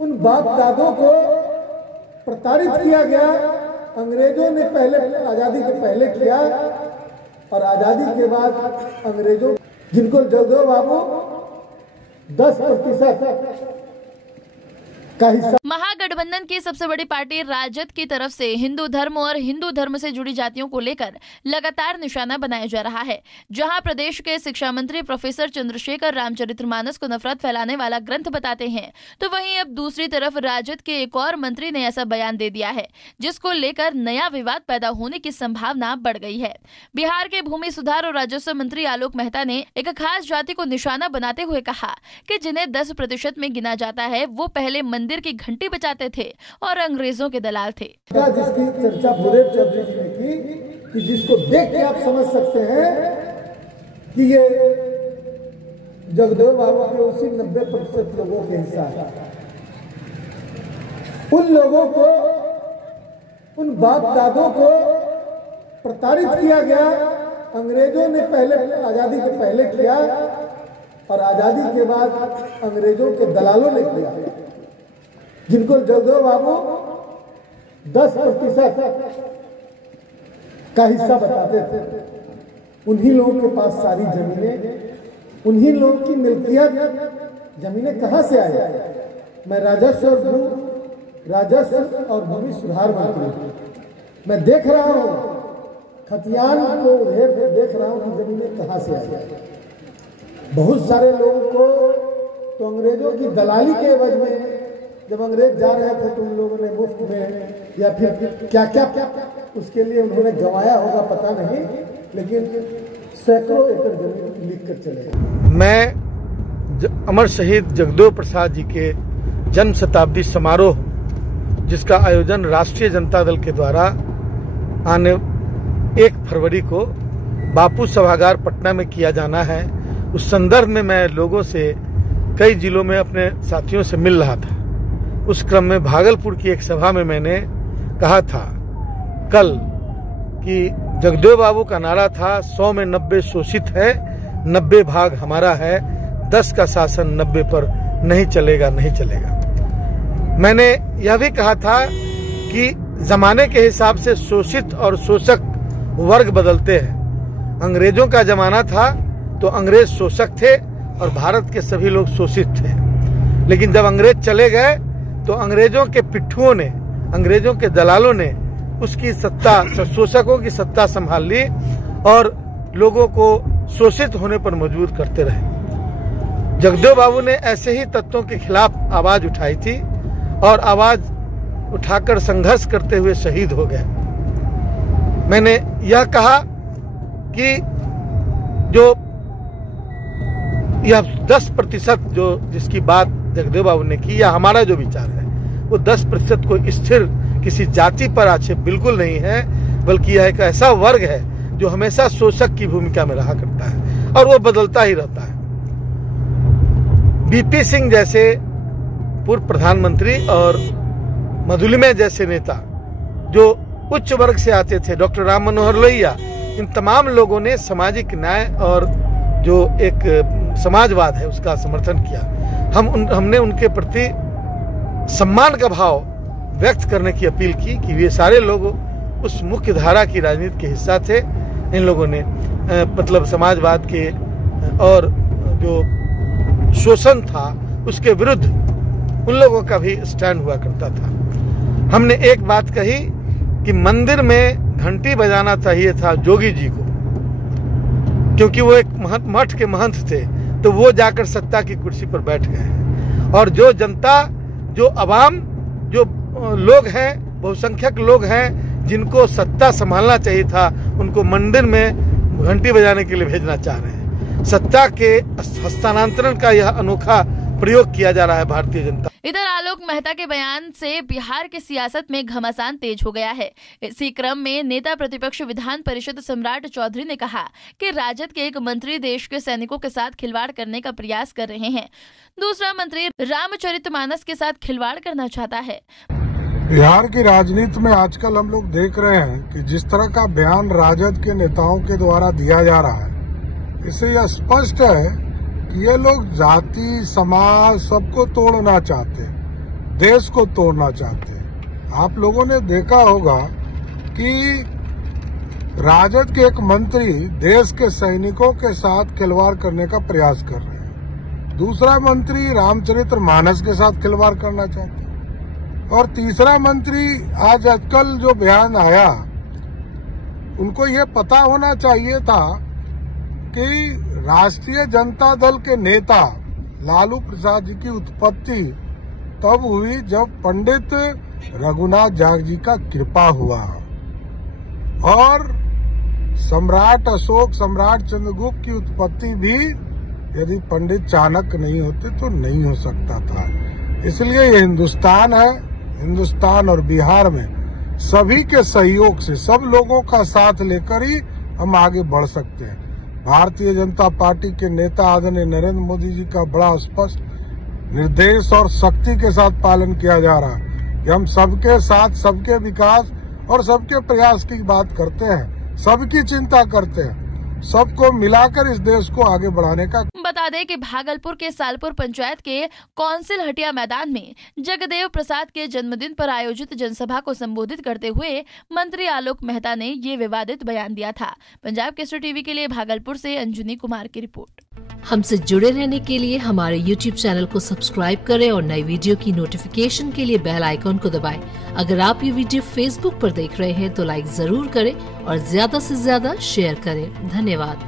उन बाप दादों को प्रताड़ित किया गया। अंग्रेजों ने पहले आजादी के पहले किया और आजादी के बाद अंग्रेजों जिनको जगदेव बाबू 10% का हिस्सा। महागठबंधन की सबसे बड़ी पार्टी राजद की तरफ से हिंदू धर्म और हिंदू धर्म से जुड़ी जातियों को लेकर लगातार निशाना बनाया जा रहा है। जहां प्रदेश के शिक्षा मंत्री प्रोफेसर चंद्रशेखर रामचरितमानस को नफरत फैलाने वाला ग्रंथ बताते हैं, तो वहीं अब दूसरी तरफ राजद के एक और मंत्री ने ऐसा बयान दे दिया है जिसको लेकर नया विवाद पैदा होने की संभावना बढ़ गई है। बिहार के भूमि सुधार और राजस्व मंत्री आलोक मेहता ने एक खास जाति को निशाना बनाते हुए कहा कि जिन्हें 10% में गिना जाता है वो पहले मंदिर की घंटी बजाते थे और अंग्रेजों के दलाल थे। जिसकी चर्चा बुरे चौधरी जी ने की कि जिसको देख के आप समझ सकते हैं कि ये जगदेव बाबू के उसी 90% लोगों के हिस्सा है। उन लोगों को, उन बाप दादों को प्रताड़ित किया गया। अंग्रेजों ने पहले आजादी के पहले किया और आजादी के बाद अंग्रेजों के दलालों ने किया। जिनको जगदेव बाबू 10% का हिस्सा बताते थे, उन्हीं लोगों के पास सारी जमीनें, उन्हीं लोगों की मिल्कियत। जमीनें कहां से आई? मैं राजस्व और भूमि सुधार मंत्री, मैं देख रहा हूं खतियान को देख रहा हूं कि जमीनें कहां से आई। बहुत सारे लोगों को तो अंग्रेजों की दलाली के एवज में, जब अंग्रेज जा रहे थे तो उन लोगों ने मुफ्त में या फिर क्या क्या उसके लिए उन्होंने गंवाया होगा पता नहीं, लेकिन सैकड़ों एकड़ जमीन लिख कर चले गए। मैं अमर शहीद जगदेव प्रसाद जी के जन्म शताब्दी समारोह जिसका आयोजन राष्ट्रीय जनता दल के द्वारा आने 1 फरवरी को बापू सभागार पटना में किया जाना है, उस संदर्भ में मैं लोगों से कई जिलों में अपने साथियों से मिल रहा था। उस क्रम में भागलपुर की एक सभा में मैंने कहा था कल कि जगदेव बाबू का नारा था 100 में 90 शोषित है, 90 भाग हमारा है, 10 का शासन 90 पर नहीं चलेगा, नहीं चलेगा। मैंने यह भी कहा था कि जमाने के हिसाब से शोषित और शोषक वर्ग बदलते हैं। अंग्रेजों का जमाना था तो अंग्रेज शोषक थे और भारत के सभी लोग शोषित थे, लेकिन जब अंग्रेज चले गए तो अंग्रेजों के पिट्ठुओं ने, अंग्रेजों के दलालों ने उसकी सत्ता, शोषकों की सत्ता संभाल ली और लोगों को शोषित होने पर मजबूर करते रहे। जगदेव बाबू ने ऐसे ही तत्वों के खिलाफ आवाज उठाई थी और आवाज उठाकर संघर्ष करते हुए शहीद हो गए। मैंने यह कहा कि जो यह 10% जो जिसकी बात जगदेव बाबू ने की, या हमारा जो विचार है वो 10% को स्थिर किसी जाति पर आक्षेप बिल्कुल नहीं है, बल्कि यह एक ऐसा वर्ग है जो हमेशा शोषक की भूमिका में रहा करता है और वो बदलता ही रहता है। बीपी सिंह जैसे पूर्व प्रधानमंत्री और मधुलिमा जैसे नेता जो उच्च वर्ग से आते थे, डॉक्टर राम मनोहर लोहिया, इन तमाम लोगों ने सामाजिक न्याय और जो एक समाजवाद है उसका समर्थन किया। हमने उनके प्रति सम्मान का भाव व्यक्त करने की अपील की कि ये सारे लोग उस मुख्य धारा की राजनीति के हिस्सा थे। इन लोगों ने मतलब समाजवाद के और जो शोषण था उसके विरुद्ध उन लोगों का भी स्टैंड हुआ करता था। हमने एक बात कही कि मंदिर में घंटी बजाना चाहिए था जोगी जी को, क्योंकि वो एक मठ के महंत थे, तो वो जाकर सत्ता की कुर्सी पर बैठ गए और जो जनता, जो अवाम, जो लोग हैं, बहुसंख्यक लोग हैं जिनको सत्ता संभालना चाहिए था, उनको मंदिर में घंटी बजाने के लिए भेजना चाह रहे हैं। सत्ता के हस्तांतरण का यह अनोखा प्रयोग किया जा रहा है भारतीय जनता। इधर आलोक मेहता के बयान से बिहार की सियासत में घमासान तेज हो गया है। इसी क्रम में नेता प्रतिपक्ष विधान परिषद सम्राट चौधरी ने कहा कि राजद के एक मंत्री देश के सैनिकों के साथ खिलवाड़ करने का प्रयास कर रहे हैं, दूसरा मंत्री रामचरितमानस के साथ खिलवाड़ करना चाहता है। बिहार की राजनीति में आजकल हम लोग देख रहे हैं कि जिस तरह का बयान राजद के नेताओं के द्वारा दिया जा रहा है, इससे यह स्पष्ट है कि ये लोग जाति, समाज सबको तोड़ना चाहते हैं। देश को तोड़ना चाहते हैं। आप लोगों ने देखा होगा कि राजद के एक मंत्री देश के सैनिकों के साथ खिलवाड़ करने का प्रयास कर रहे हैं, दूसरा मंत्री रामचरित्र मानस के साथ खिलवाड़ करना चाहते हैं, और तीसरा मंत्री आज आजकल जो बयान आया, उनको ये पता होना चाहिए था कि राष्ट्रीय जनता दल के नेता लालू प्रसाद जी की उत्पत्ति तब हुई जब पंडित रघुनाथ झांग जी का कृपा हुआ, और सम्राट अशोक, सम्राट चंद्रगुप्त की उत्पत्ति भी यदि पंडित चाणक्य नहीं होते तो नहीं हो सकता था। इसलिए ये हिंदुस्तान है, हिंदुस्तान और बिहार में सभी के सहयोग से, सब लोगों का साथ लेकर ही हम आगे बढ़ सकते हैं। भारतीय जनता पार्टी के नेता आदरणीय नरेंद्र मोदी जी का बड़ा स्पष्ट निर्देश और शक्ति के साथ पालन किया जा रहा है कि हम सबके साथ, सबके विकास और सबके प्रयास की बात करते हैं, सबकी चिंता करते हैं, सबको मिलाकर इस देश को आगे बढ़ाने का। बता दें कि भागलपुर के सालपुर पंचायत के कौंसिल हटिया मैदान में जगदेव प्रसाद के जन्मदिन पर आयोजित जनसभा को संबोधित करते हुए मंत्री आलोक मेहता ने ये विवादित बयान दिया था। पंजाब केसरी टीवी के लिए भागलपुर से अंजुनी कुमार की रिपोर्ट। हमसे जुड़े रहने के लिए हमारे YouTube चैनल को सब्सक्राइब करें और नई वीडियो की नोटिफिकेशन के लिए बेल आइकॉन को दबाएं। अगर आप ये वीडियो Facebook पर देख रहे हैं तो लाइक जरूर करें और ज्यादा से ज्यादा शेयर करें। धन्यवाद।